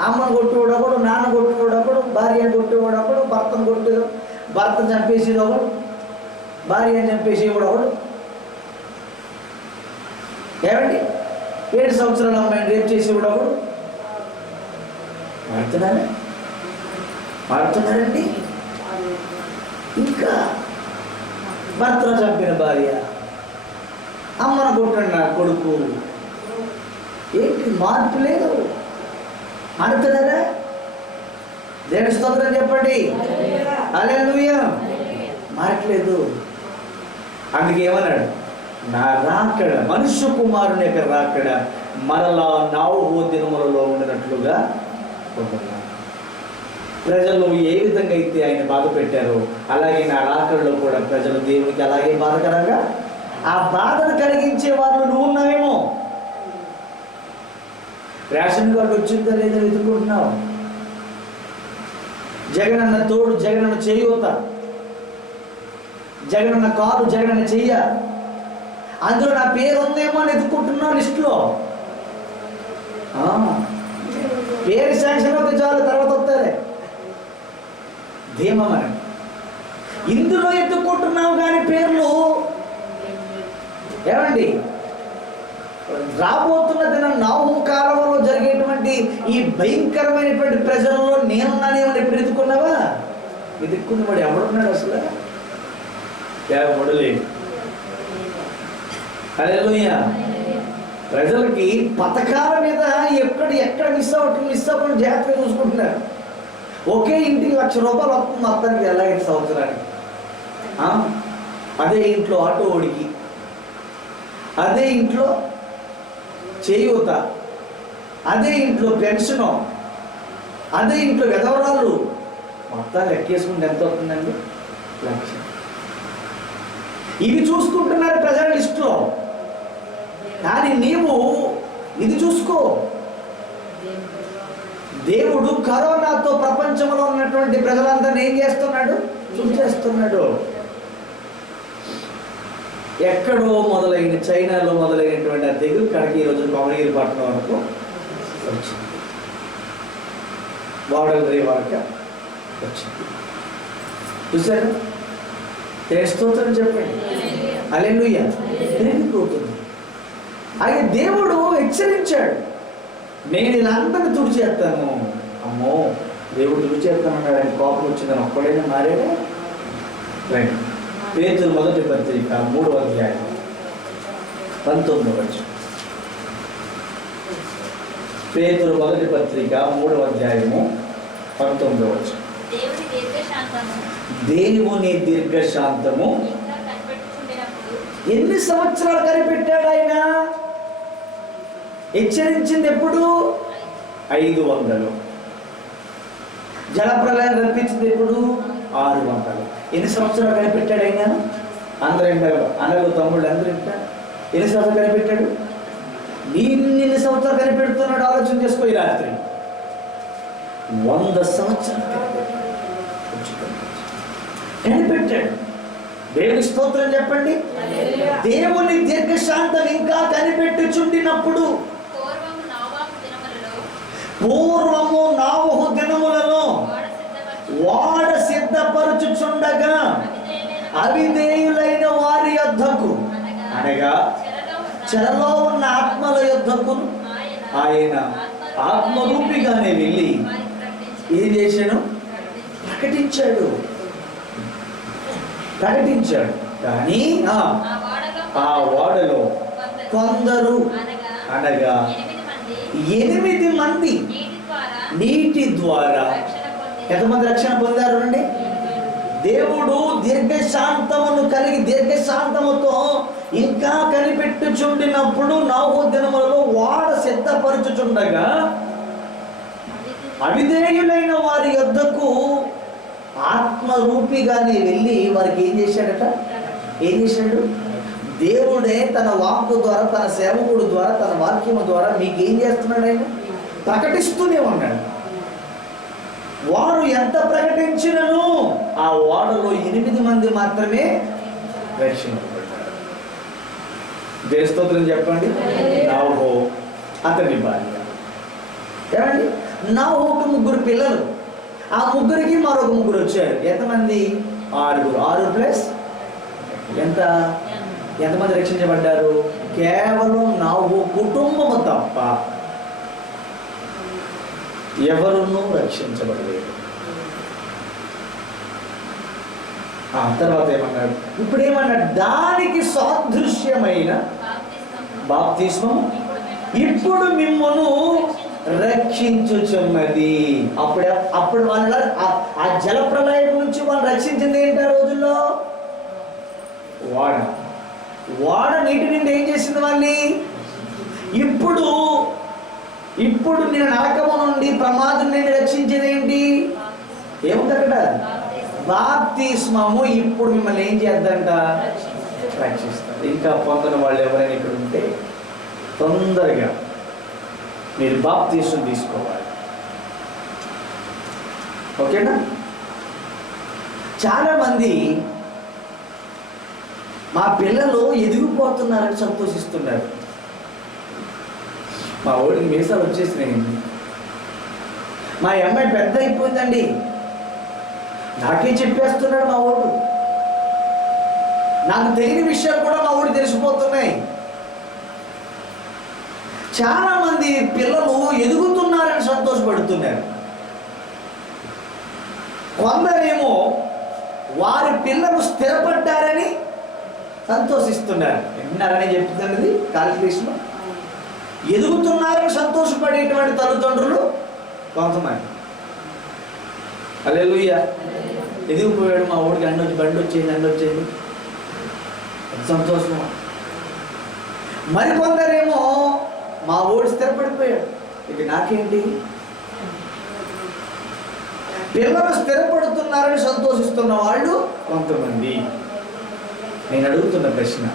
అమ్మను కొట్టుకోడకూడదు, నాన్న కొట్టుకోడకూడదు, భార్యను కొట్టుకోడకూడదు, భర్త చంపేసేది ఒకడు, భార్యను చంపేసేది కూడా ఒకడు. ఏమండి? 7 సంవత్సరాల అమ్మాయిని రేపు చేసి కూడా ఒకడు. మారుతున్నారండి. ఇంకా భర్తను చంపిన భార్య, అమ్మను కొట్టిన కొడుకు. ఏంటి మార్పు లేదు? మారుతున్నారా? దేవుని స్తోత్రం చెప్పండి. హల్లెలూయా. మారట్లేదు. అందుకే ఏమన్నాడు? నా రాకడ, మనుష్య కుమారుని యొక్క రాకడ మరలా నాలుగో దినములలో ఉండినట్లుగా ఉంటున్నాను. ప్రజలు ఏ విధంగా అయితే ఆయన బాధ పెట్టారో అలాగే నా రాకడలో కూడా ప్రజలు దేవునికి అలాగే బాధకరంగా ఆ బాధను కలిగించే వాళ్ళు నువ్వు ఉన్నావేమో. రేషన్ కార్డు వచ్చిందా లేదా వెతుకుంటున్నావు. జగనన్న తోడు, జగనన్న చేయూత, జగనన్న కారు, జగనన్న చెయ్య, అందులో నా పేరు ఉందేమో అని ఎదుర్కొంటున్నావు లిస్టులో. పేరు శాంక్షన్ అవుతే చాలు, తర్వాత వస్తారే ధీమమని. ఇందులో ఎత్తుకుంటున్నావు కానీ పేర్లు ఏమండి? రాబోతున్న దినం నాహు కాలంలో జరిగేటువంటి ఈ భయంకరమైనటువంటి ప్రజలలో నేనున్నానేమని ఎప్పుడు ఎత్తుకున్నావా? ఎత్తుకున్నవాడు ఎవడున్నాడు అసలు? ఎవడు లేడు. హల్లెలూయా. ప్రజలకి పథకాల మీద ఎక్కడ మిస్ అవ్వకుండా జాగ్రత్తగా చూసుకుంటున్నారు. ఒకే ఇంటికి ₹1,00,000 వస్తుంది మొత్తానికి ఎలాగైతే సంవత్సరానికి. అదే ఇంట్లో ఆటో ఓడికి, అదే ఇంట్లో చేయూత, అదే ఇంట్లో పెన్షను, అదే ఇంట్లో విధవరాలు, మొత్తాలు లెక్కేసుకుంటే ఎంత అవుతుందండి? 1,00,000. ఇవి చూసుకుంటున్నారు ప్రజల లిస్టులో. కానీ నీవు ఇది చూసుకో. దేవుడు కరోనాతో ప్రపంచంలో ఉన్నటువంటి ప్రజలందరినీ ఏం చేస్తున్నాడు? చూసేస్తున్నాడు. ఎక్కడో మొదలైన చైనాలో మొదలైనటువంటి ఆ తెగులు కడకి ఈరోజు కమలగిరి పట్టణం వరకు వచ్చింది. వాడలరి వరకు వచ్చింది. చూసారు? స్తోత్రం చెప్పండి. హల్లెలూయా. పెరిగిపోతుంది. అయితే దేవుడు హెచ్చరించాడు, నేను ఇలా అందరిని తుడిచేస్తాను. అమ్మో, దేవుడు తుడిచేస్తానన్నాడు. ఆయన కోపం వచ్చిందని ఒక్కడైనా మారాడే? రైట్. పేతురు మొదటి పత్రిక 3:19. పేతురు మొదటి పత్రిక 3:19. దేవుని దీర్ఘశాంతము ఎన్ని సంవత్సరాలు కనిపెట్టాడు ఆయన? హెచ్చరించింది ఎప్పుడు? 500. జలప్రలయం రప్పించింది ఎప్పుడు? 600. ఎన్ని సంవత్సరాలు కనిపెట్టాడు ఆయన? అందరూ వింటారు, అన్నలు తమ్ముళ్ళు అందరూ వింటారు. ఎన్ని సంవత్సరాలు కనిపెట్టాడు? ఎన్ని సంవత్సరాలు కనిపెడుతున్నాడు? ఆలోచన చేసుకో. ఈ రాత్రి 100 సంవత్సరాలు కనిపెట్టాడు. దేవుని స్తోత్రం చెప్పండి. దేవుని దీర్ఘశాంతం ఇంకా కనిపెట్టుచుండినప్పుడు పూర్వము నోవహు దినములలో వాడ సిద్ధపరచుచుండగా అవిధేయులైన వారి యొద్దకు, అనగా చెరలో ఉన్న ఆత్మల యొద్దకు ఆయన ఆత్మరూపిగానే వెళ్ళి ఏం చేశాను? ప్రకటించాడు. కానీ ఆ వాడలో కొందరు, అనగా 8 మంది నీటి ద్వారా ఎంతమంది రక్షణ పొందారు అండి? దేవుడు దీర్ఘశాంతమును కలిగి దీర్ఘశాంతముతో ఇంకా కనిపెట్టుచుండినప్పుడు నోవహు దినములలో వాడ సిద్ధపరచుచుండగా అవిధేయులైన వారి యొద్దకు ఆత్మరూపిగానే వెళ్ళి వారికి ఏం చేశాడట? ఏం చేశాడు? దేవుడే తన వాక్కు ద్వారా, తన సేవకుడు ద్వారా, తన వాక్యము ద్వారా మీకు ఏం చేస్తున్నాడు? ఆయన ప్రకటిస్తూనే ఉన్నాడు. వారు ఎంత ప్రకటించినను ఆ ఓడలో 8 మంది మాత్రమే రక్షింపబడ్డారు. దేవుని స్తోత్రం చెప్పండి. నోవహు, అతని భార్య. ఏమండి? నోవహుకు 3 పిల్లలు. ఆ 3కి మరొక 3 వచ్చారు. ఎంతమంది? 6. 6 ప్లస్ ఎంతమంది రక్షించబడ్డారు? కేవలం నోవహు కుటుంబము తప్ప ఎవరునూ రక్షించబడలేదు. ఆ తర్వాత ఏమన్నాడు? ఇప్పుడు ఏమన్నాడు? దానికి సాదృశ్యమైన బాప్తిస్మము ఇప్పుడు మిమ్మును రక్షించుచున్నది. అప్పుడు వాళ్ళ ఆ జల ప్రళయం నుంచి వాళ్ళు రక్షించింది ఏంటి? ఆ రోజుల్లో వాడ నీటి నుండి ఏం చేసింది వాళ్ళని? ఇప్పుడు నేను నరకము నుండి, ప్రమాదం నుండి రక్షించేది ఏంటి? ఏముంది అక్కడ? బాప్తిస్మము ఇప్పుడు మిమ్మల్ని ఏం చేద్దంట? రక్షిస్తారు. ఇంకా పొందని వాళ్ళు ఎవరైనా ఇక్కడ ఉంటే తొందరగా మీరు బాప్తిస్మం తీసుకోవాలి. ఓకేనా? చాలా మంది మా పిల్లలు ఎదిగిపోతున్నారని సంతోషిస్తున్నారు. మా ఓడికి మీసాలు వచ్చేసినాయండి, మా అమ్మాయి పెద్ద అయిపోయిందండి, నాకే చెప్పేస్తున్నాడు మా ఓడు, నాకు తెలియని విషయాలు కూడా మా ఓడి తెలిసిపోతున్నాయి. చాలా మంది పిల్లలు ఎదుగుతున్నారని సంతోషపడుతున్నారు. కొందరేమో వారి పిల్లలు స్థిరపడ్డారని సంతోషిస్తున్నారు. విన్నారని చెప్తున్నది కాలిక్యులేషన్. ఎదుగుతున్నారని సంతోషపడేటువంటి తల్లిదండ్రులు కొంతమంది. హల్లెలూయా. ఎదిగిపోయాడు మా ఊడికి, బండి వచ్చేది సంతోషం. మరికొందరేమో మా ఊడు స్థిరపడిపోయాడు, ఇది నాకేంటి. పిల్లలు స్థిరపడుతున్నారని సంతోషిస్తున్న వాళ్ళు కొంతమంది. నేను అడుగుతున్న ప్రశ్న,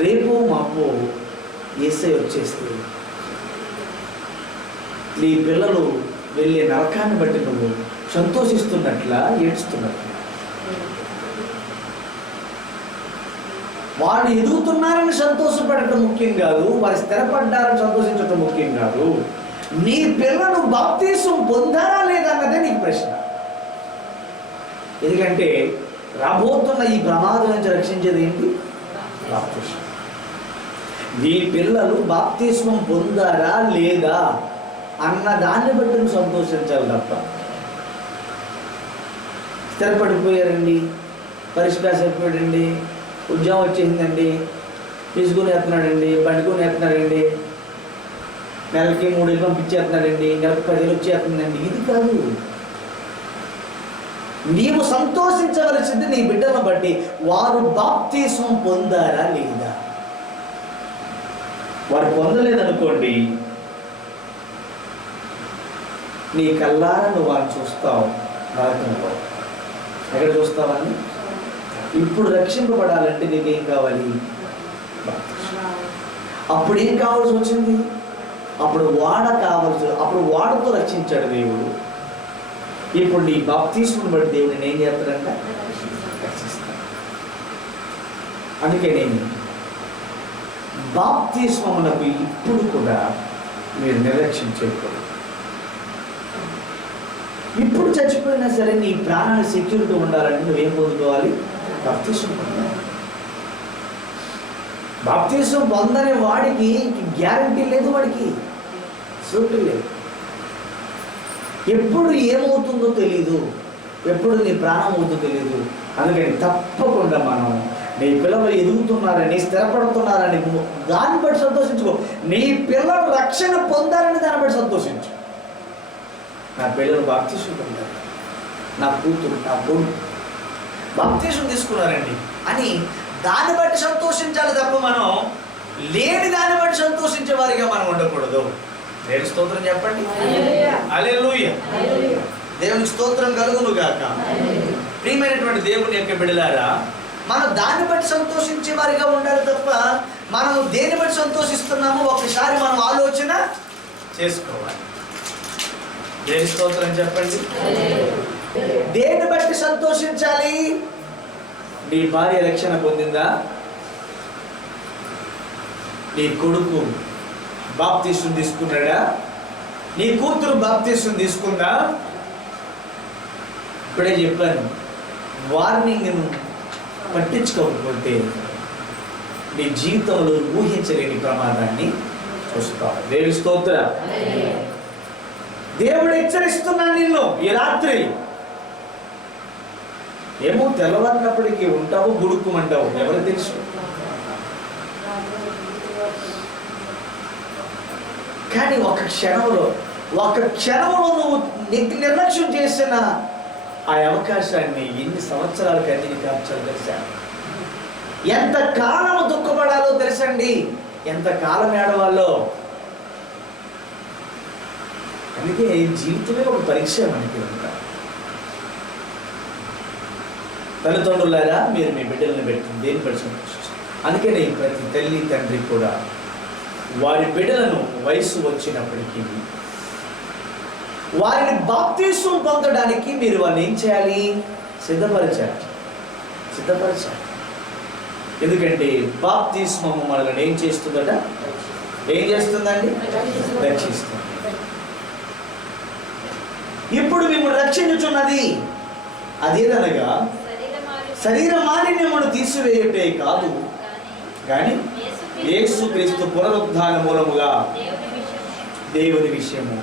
రేపు మాపు యేసయ్య వచ్చేస్తే నీ పిల్లలు వెళ్ళే నరకాన్ని బట్టి నువ్వు సంతోషిస్తున్నట్లా, ఏడుస్తున్నట్లా? వాళ్ళు ఎదుగుతున్నారని సంతోషపడటం ముఖ్యం కాదు, వారు స్థిరపడ్డారని సంతోషించడం ముఖ్యం కాదు. నీ పిల్లలు బాప్తీసం పొందారా లేదా అన్నదే నీకు ప్రశ్న. ఎందుకంటే రాబోతున్న ఈ ప్రమాదం నుంచి రక్షించేది ఏంటి? బాప్తీసం. నీ పిల్లలు బాప్తీసం పొందారా లేదా అన్న దాన్ని బట్టి నువ్వు సంతోషించాలి తప్ప, స్థిరపడిపోయారండి, పరిష్కారం అయిపోయాడండి, ఉద్యోగం వచ్చేసిందండి, తీసుకుని వేస్తున్నాడండి, బండుకొని వేస్తున్నాడండి, నెలకి 3,000 పంపించేస్తున్నాడండి, నెలకు 10,000 వచ్చేస్తుందండి, ఇది కాదు. నీవు సంతోషించవలసింది నీ బిడ్డలను బట్టి వారు బాప్తీసం పొందారా లేదా. వారు పొందలేదనుకోండి, నీ కల్లారా నువ్వు వారిని చూస్తావు నరకంలో. ఎక్కడ చూస్తావని? ఇప్పుడు రక్షింపబడాలంటే నీకేం కావాలి? అప్పుడు ఏం కావాల్సి వచ్చింది? అప్పుడు అప్పుడు వాడతో రక్షించాడు దేవుడు. ఇప్పుడు నీ బాప్తీస్మం బట్టి దేవుడిని ఏం చేస్తాడంట? రక్షిస్తాడు. అందుకే నేను బాప్తీస్మమునకు ఇప్పుడు కూడా మీరు నిర్లక్ష్యం చేయకూడదు. ఇప్పుడు చచ్చిపోయినా సరే నీ ప్రాణాన్ని సెక్యూరిటీ ఉండాలని నువ్వేం పొందుకోవాలి? బాప్తిసం పొందాలి. బాప్తిసం పొందని వాడికి గ్యారంటీ లేదు, వాడికి సూటి లేదు. ఎప్పుడు ఏమవుతుందో తెలీదు, ఎప్పుడు నీ ప్రాణం అవుతుందో తెలీదు. అందుకని తప్పకుండా మనం నీ పిల్లలు ఎదుగుతున్నారని, స్థిరపడుతున్నారని దాన్ని బట్టి సంతోషించుకో. నీ పిల్లలు రక్షణ పొందాలని దాన్ని బట్టి సంతోషించు. నా పిల్లలు బాప్తిసం పొందారు, నా కూతురు, నా కొడుకు బాప్తిసం తీసుకున్నారండి అని దాన్ని బట్టి సంతోషించాలి తప్ప మనం లేని దాన్ని బట్టి సంతోషించే వారిగా మనం ఉండకూడదు. దేవుని స్తోత్రం చెప్పండి. హల్లెలూయా. దేవునికి స్తోత్రం కలుగును గాక. ప్రియమైనటువంటి దేవుని యొక్క బిడ్డలారా, మనం దాన్ని బట్టి సంతోషించే వారిగా ఉండాలి తప్ప మనం దేన్ని బట్టి సంతోషిస్తున్నామో ఒకసారి మనం ఆలోచన చేసుకోవాలి. దేవుని స్తోత్రం చెప్పండి. దేన్ని బట్టి సంతోషించాలి? నీ భార్య రక్షణ పొందిందా? నీ కొడుకు బాప్తిసం తీసుకున్నాడా? నీ కూతురు బాప్తిసం తీసుకుందా? ఇప్పుడే చెప్పాను, వార్నింగ్ను పట్టించుకోకపోతే నీ జీవితంలో ఊహించలేని ప్రమాదాన్ని చూస్తావు. దేవుని స్తోత్రం. దేవుడు హెచ్చరిస్తున్నాను నిన్ను ఈ రాత్రి. ఏమో తెల్లవారినప్పటికీ ఉంటావు, గుడుక్కుమంటావు, ఎవరు తెలుసు? కానీ ఒక క్షణంలో నువ్వు నిర్లక్ష్యం చేసిన ఆ అవకాశాన్ని ఎన్ని సంవత్సరాలకు అన్ని కాల్చాలో తెలుసా? ఎంత కాలం దుఃఖపడాలో తెలుసండి, ఎంత కాలం ఏడవాలో. అందుకే జీవితమే ఒక పరీక్ష మనకి. తల్లిదండ్రులారా, మీరు మీ బిడ్డలను పెట్టింది దేని పడి సంతోషిస్తారు. అందుకనే ప్రతి తల్లి తండ్రి కూడా వారి బిడ్డలను వయసు వచ్చినప్పటికీ వారిని బాప్తిసం పొందడానికి మీరు వాళ్ళని ఏం చేయాలి? సిద్ధపరచాలి. ఎందుకంటే బాప్తిస్మము మనల్ని ఏం చేస్తుందట? ఏం చేస్తుందండి? రక్షిస్తుంది. ఇప్పుడు మిమ్మల్ని రక్షించుచున్నది అదేదనగా శరీర మాలిన్యమును తీసివేయటే కాదు, కానీ యేసుక్రీస్తు పునరుద్ధాన మూలముగా దేవుని విషయము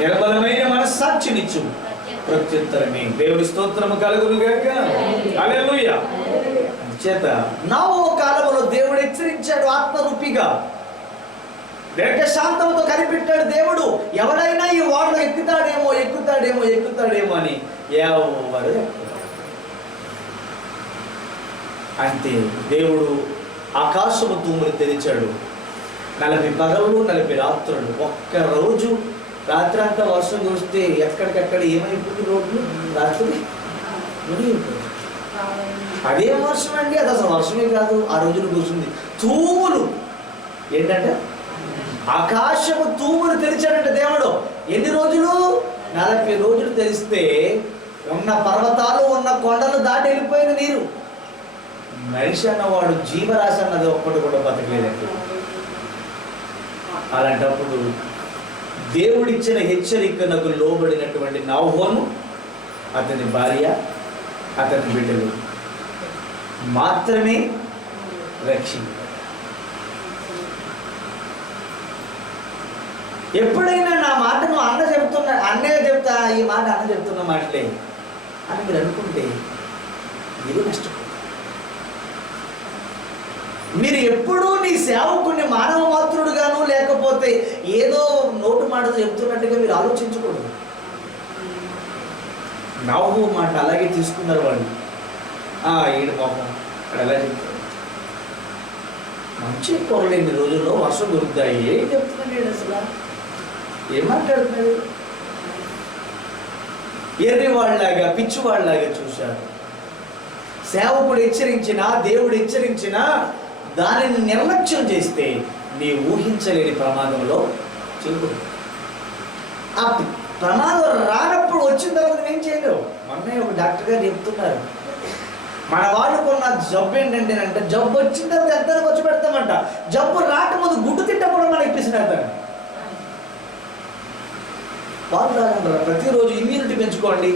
నిర్మలమైన మనస్సాక్షినిచ్చు ప్రత్యుత్తరమే. దేవుని స్తోత్రము కలుగును గాక. హల్లెలూయా. చేత నోవహు కాలములో దేవుడు హెచ్చరించాడు ఆత్మరూపిగా, దీర్ఘశాంతముతో కనిపెట్టాడు దేవుడు. ఎవడైనా ఈ ఓడలో ఎక్కుతాడేమో అని ఎవరు. అంతే, దేవుడు ఆకాశము తూములు తెరిచాడు. 40 పగలు 40 రాత్రులు. ఒక్కరోజు రాత్రి అంతా వర్షం కురిస్తే ఎక్కడికక్కడ ఏమైపోయింది? రోడ్లు రాత్రి మునిగిపోయింది. అదే వర్షం అండి, అది అసలు వర్షమే కాదు. ఆ రోజులు కూర్చుంది తూములు. ఏంటంటే ఆకాశము తూములు తెరిచాడంటే దేవుడు. ఎన్ని రోజులు? 40 రోజులు తెరిస్తే ఉన్న పర్వతాలు, ఉన్న కొండలు దాటి వెళ్ళిపోయింది నీరు. మనిషి అన్నవాడు, జీవరాశి అన్నది ఒక్కటి కూడా బతకలేదండి. అలాంటప్పుడు దేవుడిచ్చిన హెచ్చరికలకు లోబడినటువంటి నోవహును, అతని భార్య, అతని బిడ్డలు మాత్రమే రక్షించారు. ఎప్పుడైనా నా మాటను అన్నయ్య చెప్తా, ఈ మాట అన్న చెప్తున్న మాటలే అని మీరు అనుకుంటే మీరు నష్టపోతారు. మీరు ఎప్పుడూ నీ సేవకుని మానవ మాత్రుడుగాను, లేకపోతే ఏదో నోటు మాటలు చెప్తున్నట్టుగా మీరు ఆలోచించకూడదు. నోవహు మాట అలాగే తీసుకున్నారు వాళ్ళు. ఈడు పాపం అక్కడ ఎలా చెప్తారు? మంచి పొరలేని రోజుల్లో వర్షం దొరుకుతాయి. ఏం చెప్తున్నాడు అసలు? ఏం మాట్లాడుతున్నాడు? ఎర్రివాళ్ళలాగా, పిచ్చివాళ్ళలాగా చూశారు. సేవకుడు హెచ్చరించినా, దేవుడు హెచ్చరించినా దానిని నిర్లక్ష్యం చేస్తే నీ ఊహించలేని ప్రమాదంలో చిక్కుడు. ఆ ప్రమాదం రానప్పుడు వచ్చిన తర్వాత ఏం చేయలేవు. మొన్నే ఒక డాక్టర్ గారు చెప్తున్నారు, మన వాళ్ళకున్న జబ్బు ఏంటంటే జబ్బు వచ్చిన తర్వాత ఎంత ఖర్చు పెడతామంట, జబ్బు రాకముందు గుడ్డు తింట కూడా మనకి ఇప్పిస్తున్నారు. పాలు తాగండి, ప్రతిరోజు ఇమ్యూనిటీ పెంచుకోండి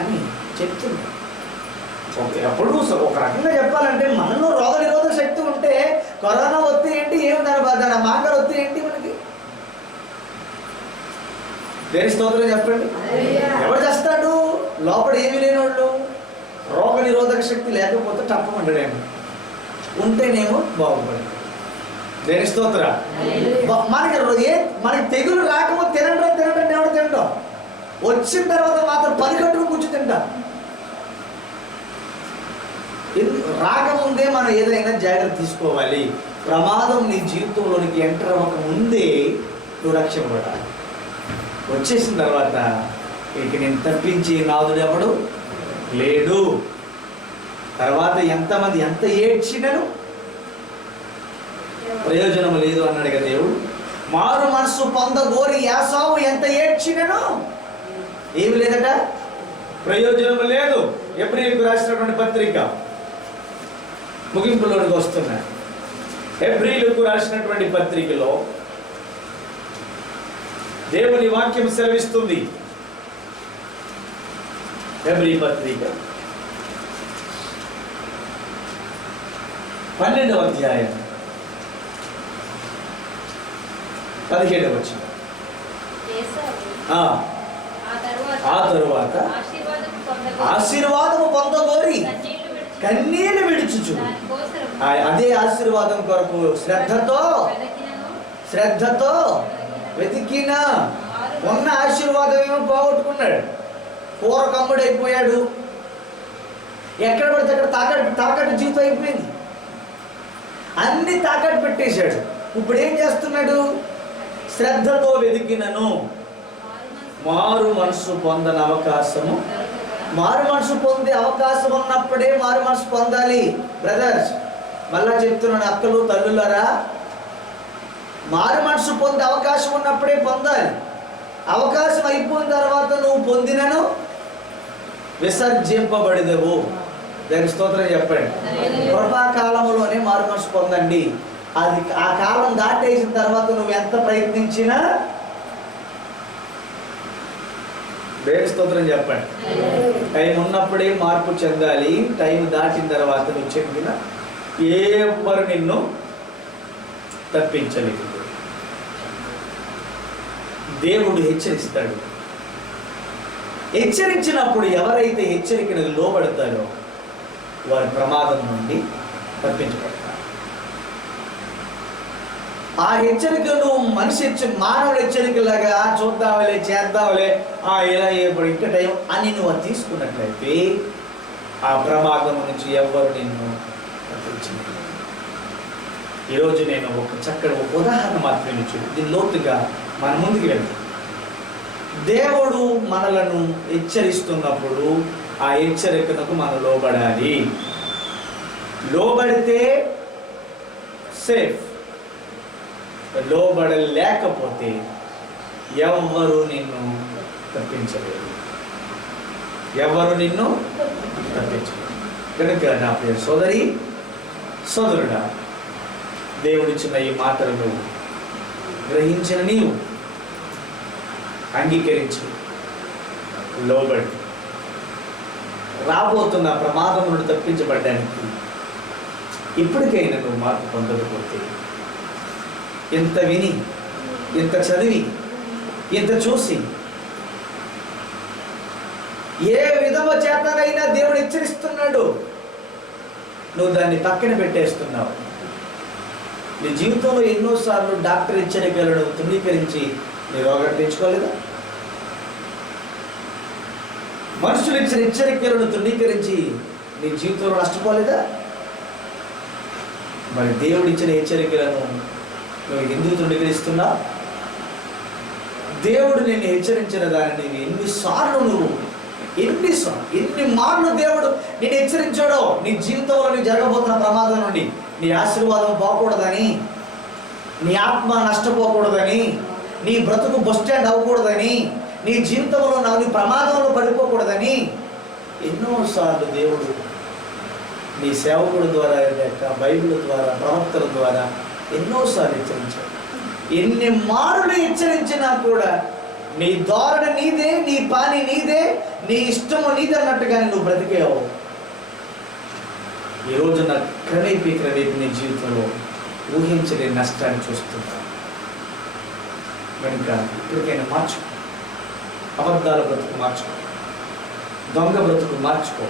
అని చెప్తుంది. ఓకే, అప్పుడు ఒక రకంగా చెప్పాలంటే మనలో రోగ నిరోధక శక్తి ఉంటే కరోనా వస్తే ఏంటి, ఏమి దాని మాంగలు వస్తే ఏంటి మనకి? దేని స్తోత్రం చెప్పండి. ఎవరు చేస్తాడు? లోపల ఏమీ లేని వాళ్ళు, రోగ నిరోధక శక్తి లేకపోతే తప్పమంటాడేమో, ఉంటేనేమో బాగుపడి. దేని స్తోత్ర. మనకి తెగులు రాకపోతే తినండి ఎవరు తింటాం, వచ్చిన తర్వాత మాత్రం 10 గంటలు కూర్చొని తింటాం. రాకముందే మనం ఏదైనా జాగ్రత్త తీసుకోవాలి. ప్రమాదం నీ జీవితంలోనికి ఎంటర్ అవ్వక ముందే నువ్వు రక్షింపబడాలి. వచ్చేసిన తర్వాత ఇక నేను తప్పించి నాదుడు ఎవడు లేడు. తర్వాత ఎంతమంది ఎంత ఏడ్చినను ప్రయోజనం లేదు అన్నాడు కదా దేవుడు. మారు మనసు పొందగోరి యాసావు ఎంత ఏడ్చినను ఏమి లేదట, ప్రయోజనం లేదు. హెబ్రీయులకు రాసినటువంటి పత్రిక ముగింపులోనికి వస్తున్నాయి. హెబ్రీయులకు రాసినటువంటి పత్రికలో దేవుని వాక్యం సెలవిస్తుంది. హెబ్రీ పత్రిక 12వ అధ్యాయం 17వ వచనం. ఆ తరువాత ఆశీర్వాదము పొందగోరి కన్నీళ్లు విడుచుచు, అదే ఆశీర్వాదం కొరకు శ్రద్ధతో వెతికిన ఉన్న ఆశీర్వాదం ఏమో పోగొట్టుకున్నాడు. కూర కమ్ముడైపోయాడు, ఎక్కడ పడితే అక్కడ తాకట్టు జీవితం అయిపోయింది, అన్ని తాకట్టు పెట్టేశాడు. ఇప్పుడు ఏం చేస్తున్నాడు? శ్రద్ధతో వెతికినను మారు మనసు పొందని అవకాశము, మారు మనసు పొందే అవకాశం ఉన్నప్పుడే మారు మనసు పొందాలి. బ్రదర్స్, మళ్ళా చెప్తున్నాను, అక్కలు తల్లులారా, మారు మనసు పొందే అవకాశం ఉన్నప్పుడే పొందాలి. అవకాశం అయిపోయిన తర్వాత నువ్వు పొందినను విసర్జింపబడిదవు. దాని స్తోత్రం చెప్పండి. కృపాకాలంలోనే మారు మనసు పొందండి. అది ఆ కాలం దాటేసిన తర్వాత నువ్వు ఎంత ప్రయత్నించినా, దేవుని స్తోత్రం చెప్పండి, టైం ఉన్నప్పుడే మార్పు చెందాలి. టైం దాటిన తర్వాత నువ్వు చెప్పిన ఎవరు నిన్ను తప్పించలేదు. దేవుడు హెచ్చరిస్తాడు. హెచ్చరించినప్పుడు ఎవరైతే హెచ్చరికను లోబడతారో వారి ప్రమాదం నుండి తప్పించబడతారు. ఆ హెచ్చరికను మానవుల హెచ్చరికలాగా చూద్దాంలే, చేద్దాంలే, ఇలా ఇప్పుడు ఇంకా టైం అని నువ్వు తీసుకున్నట్లయితే ఆ ప్రమాదం నుంచి ఎవ్వరు నిన్ను తప్పించలేదు. ఈరోజు నేను ఒక చక్కటి ఉదాహరణ మాత్రమే చూడు, దీని లోతుగా మన ముందుకు వెళ్తాం. దేవుడు మనలను హెచ్చరిస్తున్నప్పుడు ఆ హెచ్చరికలకు మనం లోబడాలి. లోబడితే సేఫ్, లోబడలేకపోతే ఎవరు నిన్ను తప్పించలేరు. కనుక నా ప్రియ సోదరి సోదరుడా, దేవుడిచ్చిన ఈ మాటలను గ్రహించిన నీవు అంగీకరించి లోబడి రాబోతున్న ప్రమాదం నుండి తప్పించబడ్డానికి ఇప్పటికైనా నువ్వు మార్పు పొందకపోతే, ఇంత విని, ఇంత చదివి, ఇంత చూసి ఏ విధమ చేతనైనా దేవుడు హెచ్చరిస్తున్నాడు, నువ్వు దాన్ని పక్కన పెట్టేస్తున్నావు. నీ జీవితంలో ఎన్నోసార్లు డాక్టర్ హెచ్చరికలను తృణీకరించి నీ రోగాన్ని తెచ్చుకోలేదా? మనుషులు ఇచ్చిన హెచ్చరికలను తృణీకరించి నీ జీవితంలో నష్టపోలేదా? మరి దేవుడు ఇచ్చిన హెచ్చరికలను నువ్వు ఎందుకు తృణీకరిస్తున్నా? దేవుడు నిన్ను హెచ్చరించిన దానిని ఎన్ని మార్లు దేవుడు నేను హెచ్చరించాడో, నీ జీవితంలో నీకు జరగబోతున్న ప్రమాదం నుండి, నీ ఆశీర్వాదం పోకూడదని, నీ ఆత్మ నష్టపోకూడదని, నీ బ్రతుకు బస్ స్టాండ్ అవ్వకూడదని, నీ జీవితంలో నీ ప్రమాదంలో పడిపోకూడదని ఎన్నోసార్లు దేవుడు నీ సేవకుల ద్వారా, లేక బైబిల్ ద్వారా, ప్రవక్తల ద్వారా ఎన్నోసార్లు హెచ్చరించాడు. ఎన్ని మారులు హెచ్చరించినా కూడా నీ ధోరణి నీదే, నీ పని నీదే, నీ ఇష్టము నీదే అన్నట్టుగానే నువ్వు బ్రతికేవు. ఈ రోజున క్రమేపీ నీ జీవితంలో ఊహించలేని నష్టాన్ని చూస్తున్నావు. కనుక ఇప్పటికైనా మార్చుకో, అబద్ధాల బ్రతుకు మార్చుకో, దొంగ బ్రతుకు మార్చుకో,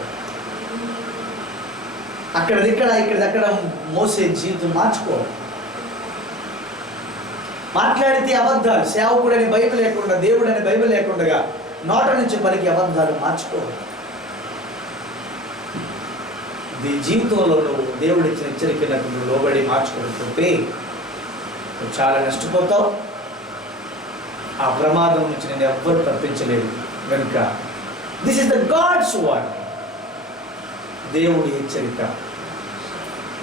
ఇక్కడక్కడ మోసే జీవితం మార్చుకో. మాట్లాడితే అబద్ధాలు, సేవకుడని బైబిల్ లేకుండా, దేవుడని బైబిల్ లేకుండా నోట నుంచి పలికి అబద్ధాలు మార్చుకో. జీవితంలో నువ్వు దేవుడిచ్చిన హెచ్చరికలకు నువ్వు లోబడి మార్చుకోకపోతే నువ్వు చాలా నష్టపోతావు. ఆ ప్రమాదం నుంచి నేను ఎవ్వరు తప్పించలేదు. కనుక this is the God's word. దేవుడి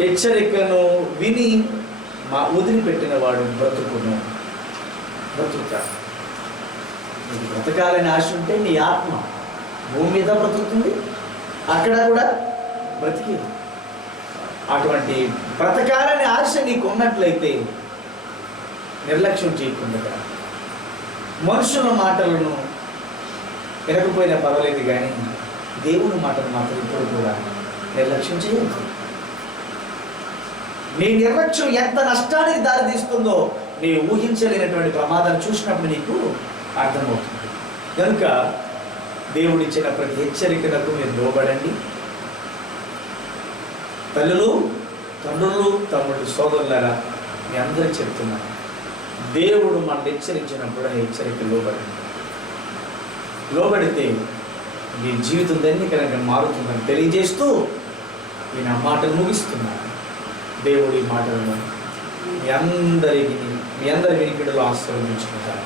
హెచ్చరికను విని వదిలిపెట్టిన వాడు బ్రతుకుతాడు. నీకు బ్రతకాలని ఆశ ఉంటే నీ ఆత్మ భూమి మీద బ్రతుకుతుంది, అక్కడ కూడా బ్రతికి. అటువంటి బ్రతకాలని ఆశ నీకు ఉన్నట్లయితే నిర్లక్ష్యం చేయకుండా, మనుషుల మాటలను వినకపోయినా పర్వాలేదు కానీ దేవుని మాటలు మాత్రం ఇప్పుడు కూడా నిర్లక్ష్యం చేయదు. నీ నిర్లక్ష్యం ఎంత నష్టానికి దారితీస్తుందో నీ ఊహించలేనటువంటి ప్రమాదాన్ని చూసినప్పుడు నీకు అర్థమవుతుంది. కనుక దేవుడిచ్చిన ప్రతి హెచ్చరికలకు మీరు లోబడండి. తల్లులు, తండ్రులు, తమ్ముడు, సోదరులారా, మీ అందరికీ చెప్తున్నాను, దేవుడు మనం హెచ్చరించినప్పుడు ఆ హెచ్చరిక లోబడితే మీ జీవితం ధన్యకరంగా మారుతుందని తెలియజేస్తూ నేను ఆ మాటలు ముగిస్తున్నాను. దేవుడి మాటలను మీ అందరి వినికిడిలో ఆశీర్వదించుకుంటారు.